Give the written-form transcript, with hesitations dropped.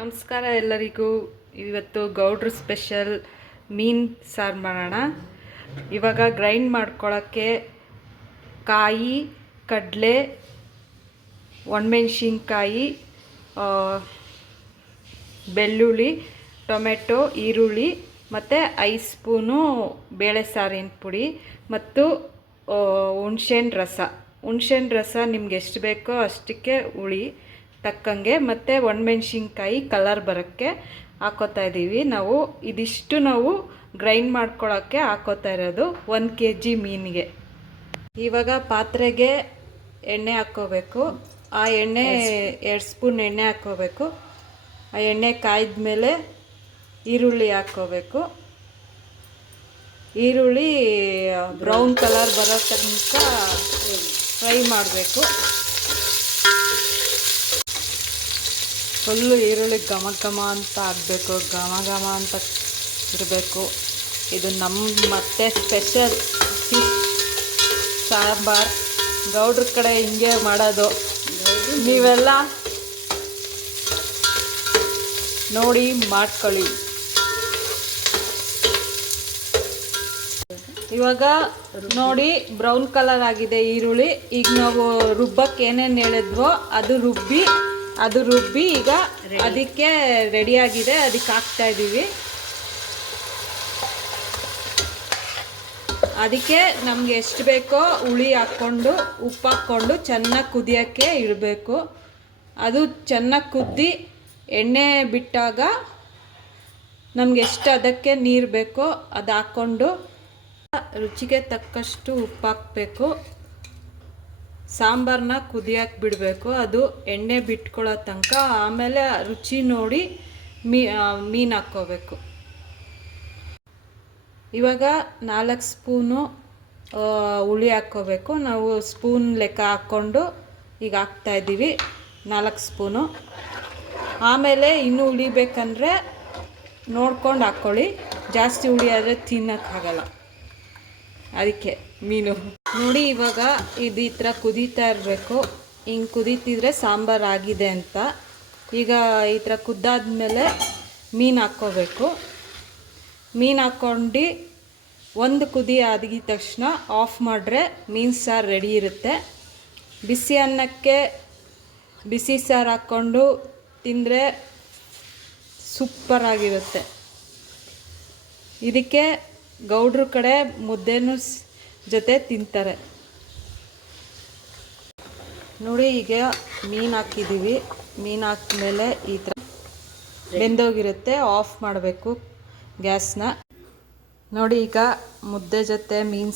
ನಮಸ್ಕಾರ ಎಲ್ಲರಿಗೂ. ಇವತ್ತು ಗೌಡ್ರು ಸ್ಪೆಷಲ್ ಮೀನು ಸಾರು ಮಾಡೋಣ. ಇವಾಗ ಗ್ರೈಂಡ್ ಮಾಡ್ಕೊಳ್ಳೋಕ್ಕೆ ಕಾಯಿ, ಕಡಲೆ, ಒಣಮೆಣ್ಸಿನ್ಕಾಯಿ, ಬೆಳ್ಳುಳ್ಳಿ, ಟೊಮೆಟೊ, ಈರುಳ್ಳಿ ಮತ್ತು 5 ಸ್ಪೂನು ಬೇಳೆ ಸಾರಿನ ಪುಡಿ ಮತ್ತು ಹುಣ್ಸೆಹಣ್ಣು ರಸ ನಿಮ್ಗೆ ಎಷ್ಟು ಬೇಕೋ ಅಷ್ಟಕ್ಕೆ ಹುಳಿ ತಕ್ಕಂಗೆ ಮತ್ತು ಒಣಮೆಣ್ಸಿನ್ಕಾಯಿ ಕಲರ್ ಬರೋಕ್ಕೆ ಹಾಕೋತಾ ಇದ್ದೀವಿ. ಇದಿಷ್ಟು ನಾವು ಗ್ರೈಂಡ್ ಮಾಡ್ಕೊಳ್ಳೋಕ್ಕೆ ಹಾಕೋತಾ ಇರೋದು 1 kg ಮೀನಿಗೆ. ಇವಾಗ ಪಾತ್ರೆಗೆ ಎಣ್ಣೆ ಹಾಕ್ಕೋಬೇಕು. ಆ ಎಣ್ಣೆ 2 ಸ್ಪೂನ್ ಎಣ್ಣೆ ಹಾಕ್ಕೋಬೇಕು. ಆ ಎಣ್ಣೆ ಕಾಯ್ದ ಮೇಲೆ ಈರುಳ್ಳಿ ಹಾಕ್ಕೋಬೇಕು. ಈರುಳ್ಳಿ ಬ್ರೌನ್ ಕಲರ್ ಬರೋ ತನಕ ಫ್ರೈ ಮಾಡಬೇಕು. ಫುಲ್ಲು ಈರುಳ್ಳಿ ಘಮ ಘಮ ಅಂತ ಆಗಬೇಕು, ಘಮ ಘಮ ಅಂತ ಇರಬೇಕು. ಇದು ನಮ್ಮ ಮತ್ತೆ ಸ್ಪೆಷಲ್ ಫಿಶ್ ಸಾಂಬಾರ್. ಗೌಡ್ರ ಕಡೆ ಹಿಂಗೆ ಮಾಡೋದು. ನೀವೆಲ್ಲ ನೋಡಿ ಮಾಡ್ಕೊಳ್ಳಿ. ಇವಾಗ ನೋಡಿ ಬ್ರೌನ್ ಕಲರ್ ಆಗಿದೆ ಈರುಳ್ಳಿ. ಈಗ ನಾವು ರುಬ್ಬಕ್ಕೆ ಏನೇನು ಹೇಳಿದ್ವೋ ಅದು ರುಬ್ಬಿ ಈಗ ಅದಕ್ಕೆ ರೆಡಿಯಾಗಿದೆ. ಅದಕ್ಕೆ ಹಾಕ್ತಾ ಇದ್ದೀವಿ. ಅದಕ್ಕೆ ನಮಗೆ ಎಷ್ಟು ಬೇಕೋ ಹುಳಿ ಹಾಕ್ಕೊಂಡು ಉಪ್ಪು ಹಾಕ್ಕೊಂಡು ಚೆನ್ನಾಗಿ ಕುದಿಯೋಕ್ಕೆ ಇಡಬೇಕು. ಅದು ಚೆನ್ನಾಗಿ ಕುದ್ದಿ ಎಣ್ಣೆ ಬಿಟ್ಟಾಗ ನಮ್ಗೆ ಎಷ್ಟು ಅದಕ್ಕೆ ನೀರು ಬೇಕೋ ಅದು ಹಾಕ್ಕೊಂಡು ರುಚಿಗೆ ತಕ್ಕಷ್ಟು ಉಪ್ಪು ಹಾಕಬೇಕು. ಸಾಂಬಾರನ್ನ ಕುದಿಯೋಕೆ ಬಿಡಬೇಕು. ಅದು ಎಣ್ಣೆ ಬಿಟ್ಕೊಳ್ಳೋ ತನಕ. ಆಮೇಲೆ ರುಚಿ ನೋಡಿ ಮೀನು ಹಾಕ್ಕೋಬೇಕು. ಇವಾಗ 4 ಸ್ಪೂನು ಹುಳಿ ಹಾಕ್ಕೋಬೇಕು. ನಾವು ಸ್ಪೂನ್ ಲೆಕ್ಕ ಹಾಕ್ಕೊಂಡು ಈಗ ಹಾಕ್ತಾಯಿದ್ದೀವಿ 4 ಸ್ಪೂನು. ಆಮೇಲೆ ಇನ್ನೂ ಉಳಿಬೇಕಂದ್ರೆ ನೋಡ್ಕೊಂಡು ಹಾಕ್ಕೊಳ್ಳಿ. ಜಾಸ್ತಿ ಹುಳಿ ಆದರೆ ತಿನ್ನೋಕ್ಕಾಗಲ್ಲ, ಅದಕ್ಕೆ ಮೀನು ನೋಡಿ. ಇವಾಗ ಇದು ಈ ಥರ ಕುದೀತಾ ಇರಬೇಕು. ಹಿಂಗೆ ಕುದೀತಿದ್ರೆ ಸಾಂಬಾರು ಆಗಿದೆ ಅಂತ. ಈಗ ಈ ಥರ ಕುದ್ದಾದ್ಮೇಲೆ ಮೀನು ಹಾಕ್ಕೋಬೇಕು. ಮೀನು ಹಾಕ್ಕೊಂಡು ಒಂದು ಕುದಿ ಆಗಿದ ತಕ್ಷಣ ಆಫ್ ಮಾಡಿದ್ರೆ ಮೀನು ಸಾರು ರೆಡಿ ಇರುತ್ತೆ. ಬಿಸಿ ಅನ್ನಕ್ಕೆ ಬಿಸಿ ಸಾರು ಹಾಕ್ಕೊಂಡು ತಿಂದರೆ ಸೂಪರಾಗಿರುತ್ತೆ. ಇದಕ್ಕೆ ಗೌಡ್ರ ಕಡೆ ಮುದ್ದೆನೂ ಜೊತೆ ತಿಂತಾರೆ ನೋಡಿ. ಈಗ ಮೀನು ಹಾಕಿದ್ದೀವಿ. ಮೀನು ಹಾಕಿದ್ಮೇಲೆ ಈ ಥರ ಬೆಂದೋಗಿರುತ್ತೆ. ಆಫ್ ಮಾಡಬೇಕು ಗ್ಯಾಸ್ನ ನೋಡಿ. ಈಗ ಮುದ್ದೆ ಜೊತೆ ಮೀನು